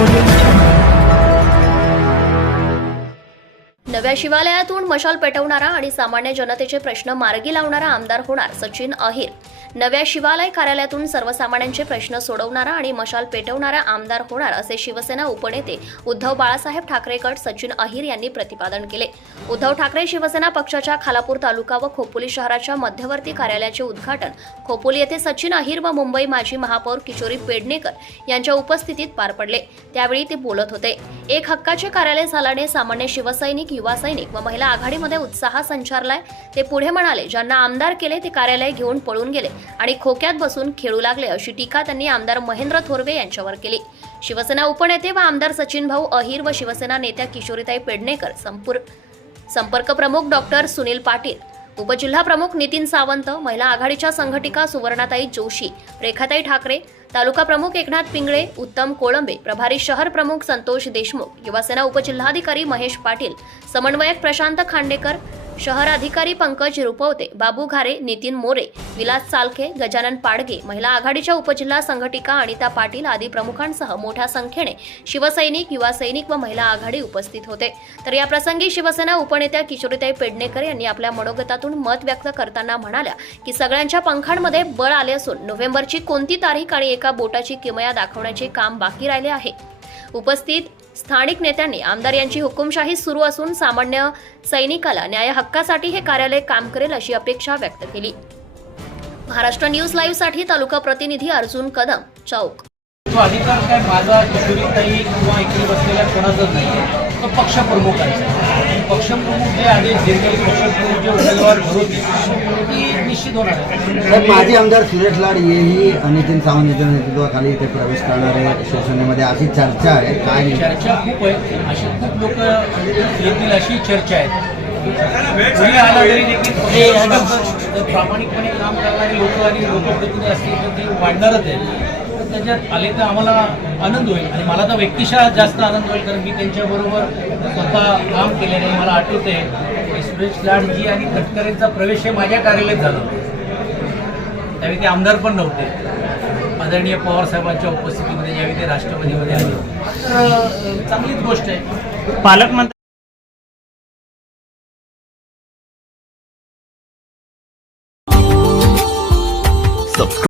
Audio नव्या शिवालयातून मशाल पेटवणारा आणि सामान्य जनतेचे प्रश्न मार्गी लावणारा आमदार होणार सचिन अहिर. नव्या शिवालय कार्यालयातून सर्वसामान्यांचे प्रश्न सोडवणारा आणि मशाल पेटवणारा आमदार होणार असे शिवसेना उपनेते उद्धव बाळासाहेब ठाकरे गट सचिन अहिर यांनी प्रतिपादन केले. उद्धव ठाकरे शिवसेना पक्षाच्या खालापूर तालुका व खोपोली शहराच्या मध्यवर्ती कार्यालयाचे उद्घाटन खोपोली येथे सचिन अहिर व मुंबई माजी महापौर किशोरी पेडणेकर यांच्या उपस्थितीत पार पडले. त्यावेळी ते बोलत होते. एक हक्काचे कार्यालय झाल्याने सामान्य शिवसैनिक युवा सैनिक व महिला आघाडीमध्ये उत्साह संचारलाय. ते पुढे म्हणाले ज्यांना आमदार केले ते कार्यालय घेऊन पळून गेले आणि खोक्यात बसून खेळू लागले अशी टीका त्यांनी आमदार महेंद्र थोरवे यांच्यावर केली. शिवसेना उपनेते व आमदार सचिन भाऊ अहिर व शिवसेना नेत्या किशोरीताई पेडणेकर संपूर्ण संपर्क प्रमुख डॉक्टर सुनील पाटील उपजिल्हा प्रमुख नितीन सावंत महिला आघाडीच्या संघटिका सुवर्णाताई जोशी रेखाताई ठाकरे तालुका प्रमुख एकनाथ पिंगळे उत्तम कोळंबे प्रभारी शहर प्रमुख संतोष देशमुख युवासेना उपजिल्हाधिकारी महेश पाटील समन्वयक प्रशांत खांडेकर शहर अधिकारी पंकज रुपवते बाबू घारे नितीन मोरे विलास चालखे गजानन पाडगे महिला आघाडीच्या उपजिल्हा संघटिका अनिता पाटील आदी प्रमुखांसह मोठ्या संख्येने शिवसैनिक युवा सैनिक व महिला आघाडी उपस्थित होते. तर या प्रसंगी शिवसेना उपनेत्या किशोरीताई पेडणेकर यांनी आपल्या मनोगतातून मत व्यक्त करताना म्हणाल्या की सगळ्यांच्या पंखांमध्ये बळ आले असून नोव्हेंबरची कोणती तारीख आणि एका बोटाची किमया दाखवण्याचे काम बाकी राहिले आहे. उपस्थित स्थानिक नेत्यांनी आमदार यांची हुकुमशाही सुरू असून सामान्य सैनिकाला न्याय हक्कासाठी हे कार्यालय काम करेल अशी अपेक्षा व्यक्त केली. महाराष्ट्र न्यूज लाईव्हसाठी तालुका प्रतिनिधी अर्जुन कदम चौक. अधिकार काय माझा किशोरीताई किंवा इकडे बसलेल्या कोणाचा नाही तो पक्षप्रमुख आहे. पक्षप्रमुख जे आदेश देतील पक्षप्रमुख जे उमेदवार ठरवतील ती निश्चित होणार आहे. साहेब माजी आमदार सुरेश लाड हेही नितीन सावंत यांच्या नेतृत्वाखाली इथे प्रवेश करणार आहे शिवसेनेमध्ये अशी चर्चा आहे. काय? चर्चा खूप आहे. अशी खूप लोक येतील अशी चर्चा आहे. कोणी आला तरी देखील हे ह्याच्यात जर प्रामाणिकपणे काम करणारे लोक आणि लोकप्रतिनिधी असतील तर ते वाढणारच आहे त्याच्यात आले तर आम्हाला आनंद होईल. आणि मला तर व्यक्तिशः जास्त आनंद होईल कारण मी त्यांच्याबरोबर स्वतः काम केलेलं आहे मला आठवते की सुरेश लाडजी आणि तटकरेंचा प्रवेश हे माझ्या कार्यालयात झाला त्यावेळी ते आमदार पण नव्हते. आदरणीय पवार साहेबांच्या उपस्थितीमध्ये ज्यावेळी ते राष्ट्रवादीमध्ये आले. तर चांगलीच गोष्ट आहे. पालकमंत्री